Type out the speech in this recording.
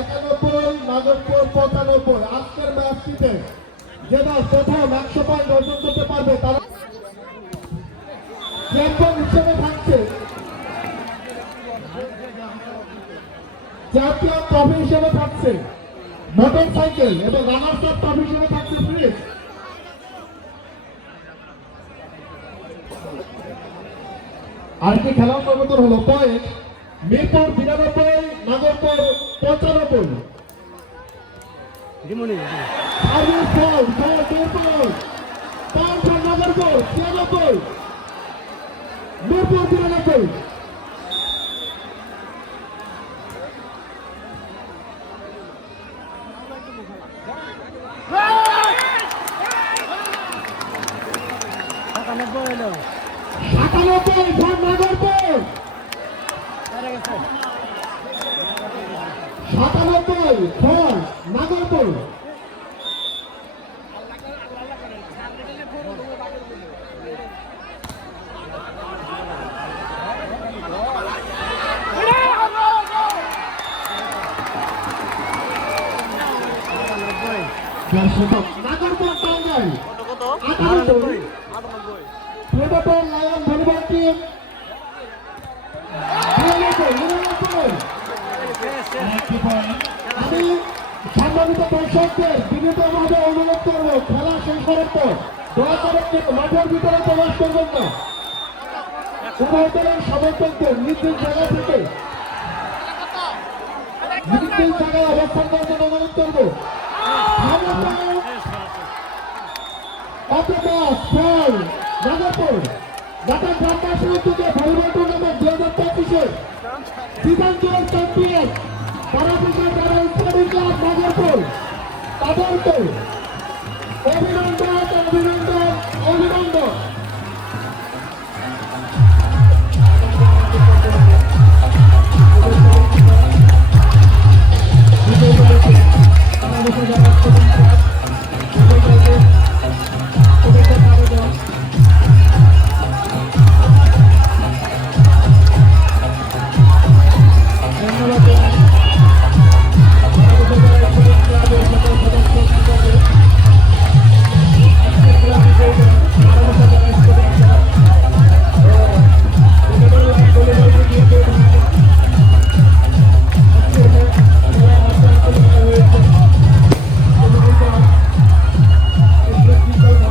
একানব্বই নাগরপুর পঁচানব্বই আজকের ম্যাচটিতে যেটা প্রথম একশো পয়েন্ট অর্জন করতে পারবে তারা। চ্যাম্পিয়ন জাতীয় ট্রফি হিসেবে থাকছে মোটর সাইকেল এবং রানার্স আপ ট্রফি হিসেবে থাকছে ফ্রিজ আরেকটি খেলার পরিবর্তন হলো পয়েন্ট মিরপুর বিরানব্বই নাগরপুর পঁচানব্বই। ছিয়ানব্বই। মিরপুর বিরানব্বই। সাতানব্বই ফল নাগরপুর নাগরপুর টাঙ্গাই আটানব্বই লায়ন নিরানব্বই আমি সম্মানিত দর্শকদের বিনীতভাবে অনুরোধ করব খেলা শেষ হওয়ার পর দয়া করে মাঠের ভিতরে প্রবেশ করবেন না উভয় দলের সমর্থকদের নিজ জায়গা থেকে নিজ জায়গায় অবস্থান করার অনুরোধ করব অপবাস ফল নাগরপুর ঢাকা গ্রামবাসী উদ্যোগে ভলিবল টুর্নামেন্ট দুই হাজার পঁচিশে। বিধানসভা চ্যাম্পিয়ন তারা বিজয় তারা উৎপাদিত ক্লাব তাদেরকে